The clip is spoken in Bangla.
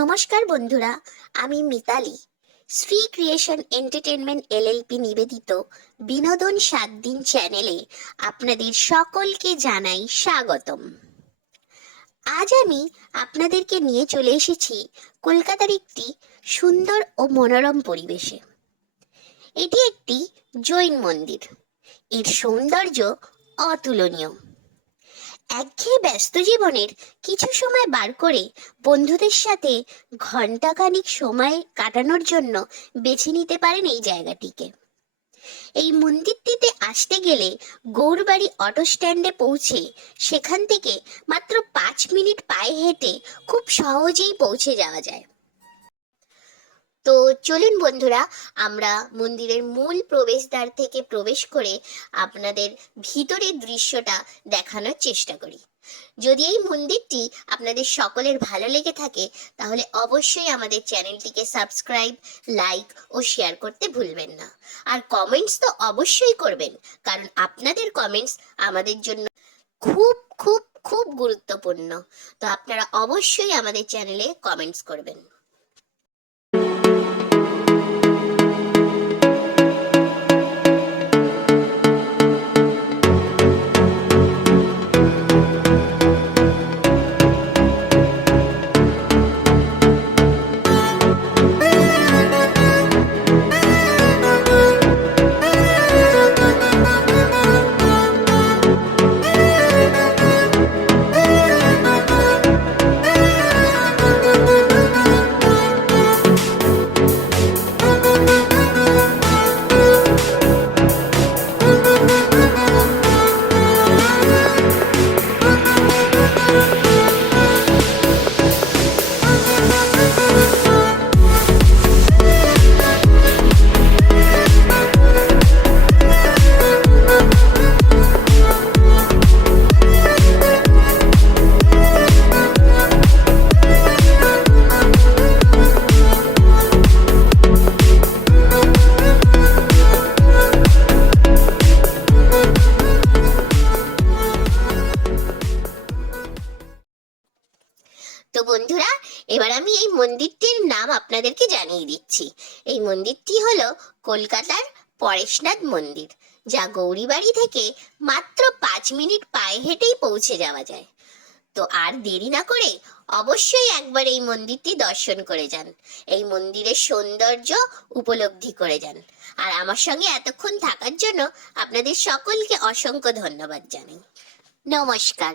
নমস্কার বন্ধুরা, আমি Mitali. Shri creation entertainment LLP নিবেদিত বিনোদন 7 দিন চ্যানেলে আপনাদের সকলকে জানাই স্বাগতম। আজ আমি আপনাদেরকে নিয়ে চলে এসেছি কলকাতার একটি সুন্দর ও মনোরম পরিবেশে। এটি একটি জৈন মন্দির। এর সৌন্দর্য অতুলনীয়। একঘেয়ে ব্যস্ত জীবনের কিছু সময় বার করে বন্ধুদের সাথে ঘন্টাখানিক সময় কাটানোর জন্য বেছে নিতে পারেন এই জায়গাটিকে। এই মন্দিরটিতে আসতে গেলে গৌরবাড়ি অটো স্ট্যান্ডে পৌঁছে সেখান থেকে মাত্র 5 মিনিট পায়ে হেঁটে খুব সহজেই পৌঁছে যাওয়া যায়। তো চলুন বন্ধুরা, আমরা মন্দিরের মূল প্রবেশদ্বার থেকে প্রবেশ করে আপনাদের ভিতরের দৃশ্যটা দেখানোর চেষ্টা করি। যদি এই মন্দিরটি আপনাদের সকলের ভালো লেগে থাকে তাহলে অবশ্যই আমাদের চ্যানেলটিকে সাবস্ক্রাইব, লাইক ও শেয়ার করতে ভুলবেন না। আর কমেন্টস তো অবশ্যই করবেন, কারণ আপনাদের কমেন্টস আমাদের জন্য খুব খুব খুব গুরুত্বপূর্ণ। তো আপনারা অবশ্যই আমাদের চ্যানেলে কমেন্টস করবেন। তো বন্ধুরা, এবার আমি এই মন্দিরটির নাম আপনাদেরকে জানিয়ে দিচ্ছি। এই মন্দিরটি হলো কলকাতার পরেশনাথ মন্দির, যা গৌরীবাড়ি থেকে মাত্র 5 মিনিট পায়ে হেঁটেই পৌঁছে যাওয়া যায়। তো আর দেরি না করে অবশ্যই একবার এই মন্দিরটি দর্শন করে যান, এই মন্দিরের সৌন্দর্য উপলব্ধি করে যান। আর আমার সঙ্গে এতক্ষণ থাকার জন্য আপনাদের সকলকে অসংখ্য ধন্যবাদ জানাই। নমস্কার।